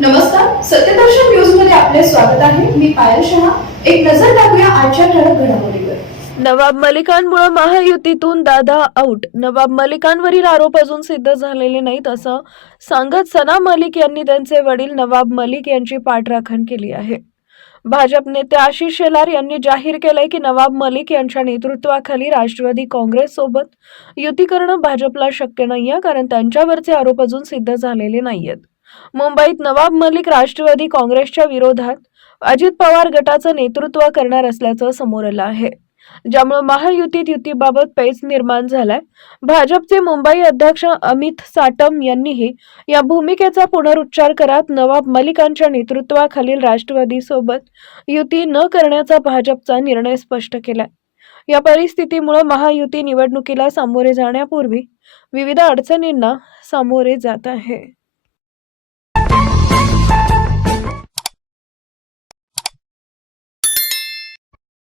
नमस्कार सत्यदर्शन न्यूजमध्ये आपले स्वागत आहे. मी पायल शहा. एक नजर टाकूया आजच्या ठळक घडामोडीवर. नवाब मलिकांमुळे महायुतीतून दादा आऊट नवाब मलिकांवरील आरोप अजून सिद्ध झालेले नाहीत असं सांगत सना मलिक यांनी त्यांचे वडील नवाब मलिक यांची पाठराखण केली आहे. भाजप नेते आशिष शेलार यांनी जाहीर केलंय की नवाब मलिक यांच्या नेतृत्वाखाली राष्ट्रवादी काँग्रेस सोबत युती करणं भाजपला शक्य नाहीये कारण त्यांच्यावरचे आरोप अजून सिद्ध झालेले नाहीयेत. मुंबईत नवाब मलिक राष्ट्रवादी काँग्रेसच्या विरोधात अजित पवार गटाचं नेतृत्व करणार असल्याचं समोर आलं आहे. ज्यामुळे महायुतीत युतीबाबत पैस निर्माण झालाय. भाजपचे मुंबई अध्यक्ष अमित साटम यांनीही या भूमिकेचा पुनरुच्चार करत नवाब मलिकांच्या नेतृत्वाखालील राष्ट्रवादी सोबत युती न करण्याचा भाजपचा निर्णय स्पष्ट केलाय. या परिस्थितीमुळे महायुती निवडणुकीला सामोरे जाण्यापूर्वी विविध अडचणींना सामोरे जात आहे.